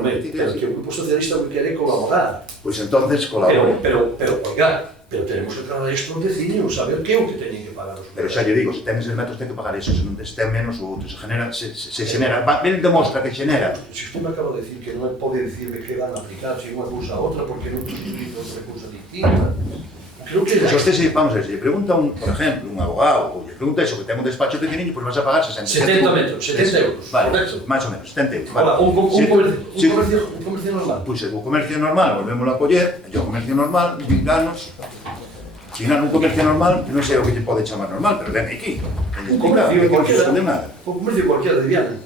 que o Grupo Socialista que quere colaborar. Pois entonces colabore. Pero, oiga, Pero tenemos que aclarar isto aos veciños, saber que é o que teñen que pagar os Pero xa lle digo, se ten eses metros ten que pagar eso, se non ten menos o outro, se xenera, el demostra que xenera. Se usted me acaba de decir que non pode decirme que van a aplicar se unha cousa a outra porque non utiliza outra cousa distinta. Creo que... Se usted se, vamos a ver, se lle pregunta por ejemplo, un abogado, ou lle pregunta eso, que ten un despacho pequeniño, pois vas a pagar 70 metros, 70 euros. Vale, Correcto. máis ou menos, 70 euros. Vale. Ahora, un comercio normal. Pois o comercio normal, volvemos a coller, e o comercio normal, vinganos, un comercio normal, que non sei o que lle pode chamar normal, pero ven aquí. Un comercio cualquiera, nada. un comercio cualquiera de Viana.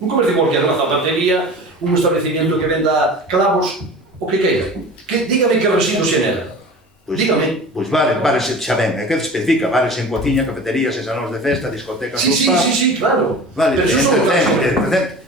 Un comercio cualquiera, unha zapatería, un establecimiento que venda clavos, o que queira. Dígame que residuos xenera. Pois, dígame. Pois vale, xa ben, é que especifica, bares en cociña, cafeterías, e salóns de festa, discotecas, Sí, claro. Vale, pero eso son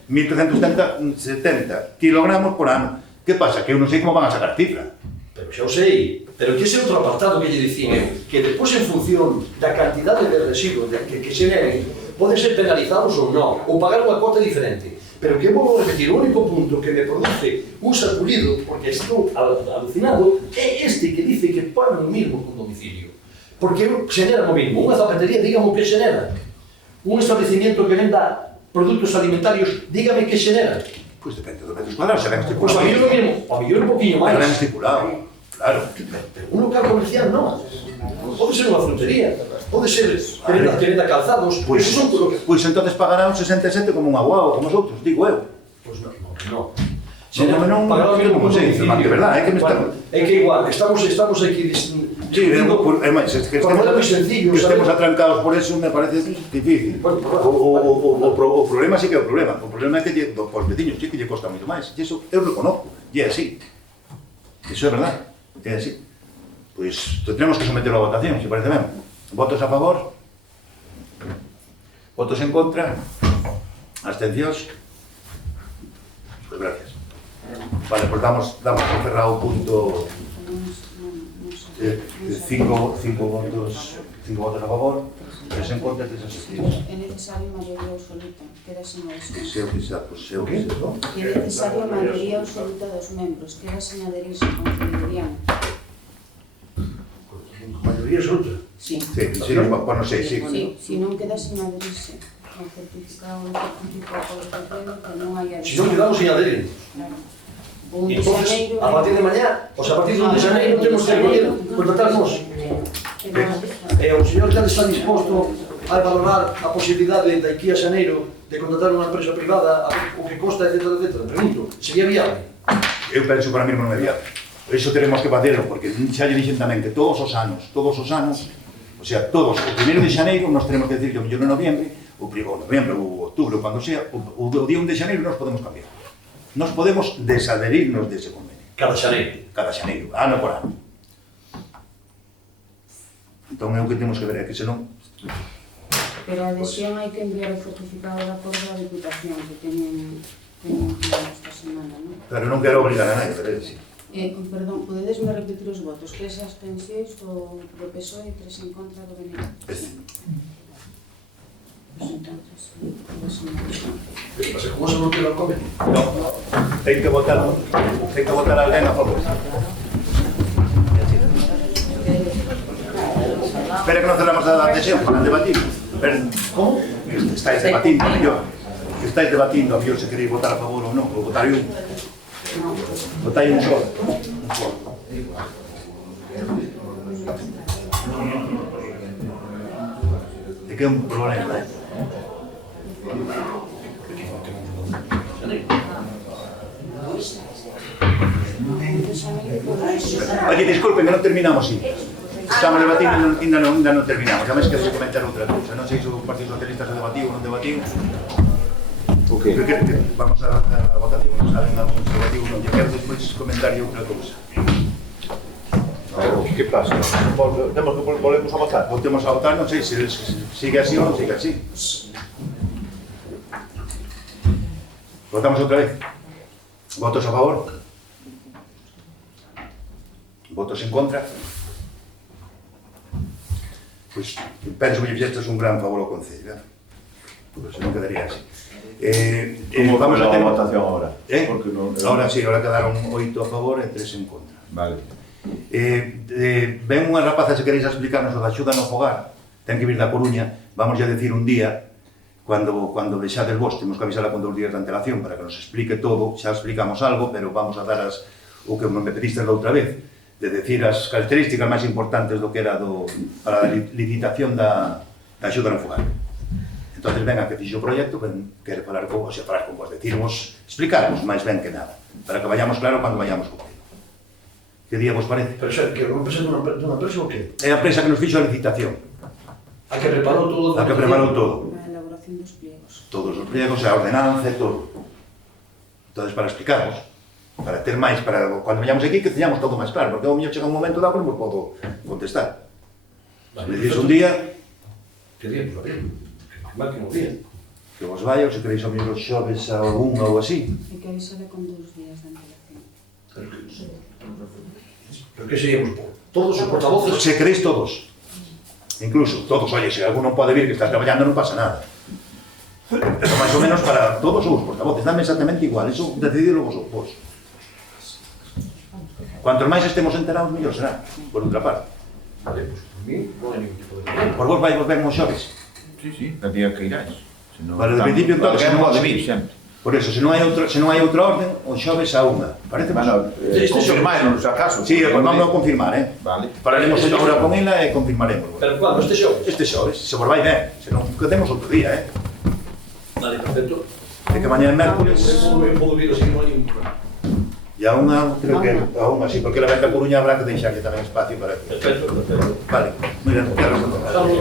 1.370 kilogramos por ano. Que pasa? Que eu non sei como van a sacar cifra. Pero xa o sei, pero que ese outro apartado que lle dicín eu, que depois en función da cantidade de residuos que xeneren, poden ser penalizados ou non, ou pagar unha cuota diferente. Pero que vou repetir, o único punto que me produce un sarpullido, porque estou alucinado, é este que dice que paga o mismo que un domicilio. Porque xenera o mismo, unha zapatería, dígame o que xenera. Un establecimiento que venda produtos alimentarios, dígame que xenera. Pois depende dos metros cuadrados, xa ben Pois estipulado. a mellor o mismo, a mellor un poquinho máis. Xa ben estipulado, claro. Pero un local comercial non. Pode ser unha frutería, pode ser que venda calzados, Pois, esos son pois entonces pagarán 67 como un aguao, como os outros, digo eu. Pois non. Non, pagar o mesmo como sei, domicilio. de verdade, é que me está... É que igual, estamos aquí Sí, é máis, que estemos atrancados por eso me parece difícil. O problema sí que é o problema. O problema é que os veciños sí que lle costa moito máis. E iso eu reconozco. E é así. Iso é verdade. É así. Pois tenemos que someterlo a votación, se parece ben. Votos a favor? Votos en contra? Abstencións? Pois gracias. Vale, pois damos por cerrado o punto... 5 votos a favor, 3 en contra, 3 abstencións. É necesario maioría absoluta, queda sen adhesión. Se o que xa, pois se o que xa, non? É necesario maioría absoluta dos membros, queda sen adherirse ao Concello de Viana. maioría absoluta. Sí. Sí, bueno, sí. Si non queda sen adherirse ao certificado de Concello que non hai adhesión. Si non quedamos sin adherir. Claro. Un de Entonces, xaneiro... a partir de mañá, o sea, a partir de 1 de xaneiro, temos que contratarnos. O señor Alcalde está disposto a valorar a posibilidade de aquí a xaneiro de contratar unha empresa privada, a ver o que costa, etc. Pregunto, sería viable? Eu penso para mí non é viable. Iso teremos que facelo, porque xa lle dixen tamén que todos os anos, o sea, todos, o 1 de xaneiro, nos tenemos que decir que o millón de noviembre, o noviembre, o outubro, cando sea, o día 1 de xaneiro nos podemos cambiar. Nos podemos desadherirnos dese convenio. Cada xaneiro. Cada xaneiro, ano por ano. Entón é o que temos que ver, é que senón... Pero a adhesión hai que enviar o certificado de acordo á Diputación, que teñen esta semana, non? Pero non quero obrigar a nadie, pero é así. Perdón, podedesme repetir os votos? 3 abstencións do PSOE e 3 en contra do BNG. Como se non queda o convenio? Non, ten que votar alguén a favor. Espera que non cerramos a adhesión para debatir. Como? Estáis debatindo, mellor. Estáis debatindo a mellor se queréis votar a favor ou non, ou votar un. Votai un só. É que é un problema, Oye, disculpen, que non terminamos, sí. Estamos debatindo e ainda non terminamos. Xa me esquezo de comentar outra cousa. Non sei se o Partido Socialista se debatiu ou non debatiu. Vamos a votación, non saben algún se debatiu ou non. E quero despois comentar outra cousa. Que pasa? Volvemos a votar? Voltemos a votar, non sei se sigue así ou non sigue así. Votamos outra vez. Votos a favor? Votos en contra? Pois penso que fixestes un gran favor ao Concello, porque se non quedaría así. Como vamos a ter votación agora? Ahora sí, ahora quedaron 8 a favor e 3 en contra. Vale. Ven unha rapaza, se queréis explicarnos o da axuda no fogar, ten que vir da Coruña, vamos a decir un día, cando vexades vos, temos que avisala con 2 días de antelación para que nos explique todo, xa explicamos algo, pero vamos a dar o que me pediste da outra vez, de decir as características máis importantes do que era para a licitación da axuda no fogar. Entón, venga, que fixo o proxecto, quere falar con vos, decirvos, explicarvos máis ben que nada, para que vayamos claro cando vayamos con ele. Que día vos parece? Pero xa, que non pensei dunha empresa ou que? É a empresa que nos fixo a licitación, A que preparou todo. a que preparou todo. A elaboración dos pliegos. Todos os pliegos, a ordenanza e todo. Entón, para explicarvos, para ter máis, para cando veñamos aquí, que teñamos todo máis claro, porque ao mellor chega un momento dado que non vos podo contestar. Vale, Me dices un día Que día, pues, mal que non día. que vos vai, ou se queréis ao mellor os xoves a unha ou así. Hai que avisarle con 2 días de antelación. Pero que seríamos todos os portavoces? Se queréis todos. Incluso todos, oye, se algún non pode vir que está traballando non pasa nada. Pero máis ou menos para todos os portavoces, dame exactamente igual, eso decididlo vos. Cuantos máis estemos enterados, mellor será, por outra parte. Vale, pues por mí non hai ningún tipo de problema. Por vos vai vos ben os xoves. Sí, sí, el día que iráis. Vale, de principio, entonces, Alguén non- pode vir sempre. Por eso, se non hai outra orden, os xoves a unha. Parece vos? Bueno, confirmaron, se acaso. Sí, vamos a confirmar, Vale. Falaremos agora con ela e confirmaremos. Pero cuando? Este xoves? Este xoves, se vos vai ben, se non, quedemos outro día, Vale, perfecto. De que mañá é mércoles, Podo vir así, non hai ningún problema. e a unha, creo que a unha, sí, porque la venta Coruña habrá que deixarlle tamén espacio para... Perfecto. Vale, moi ben, cerramos. Estamos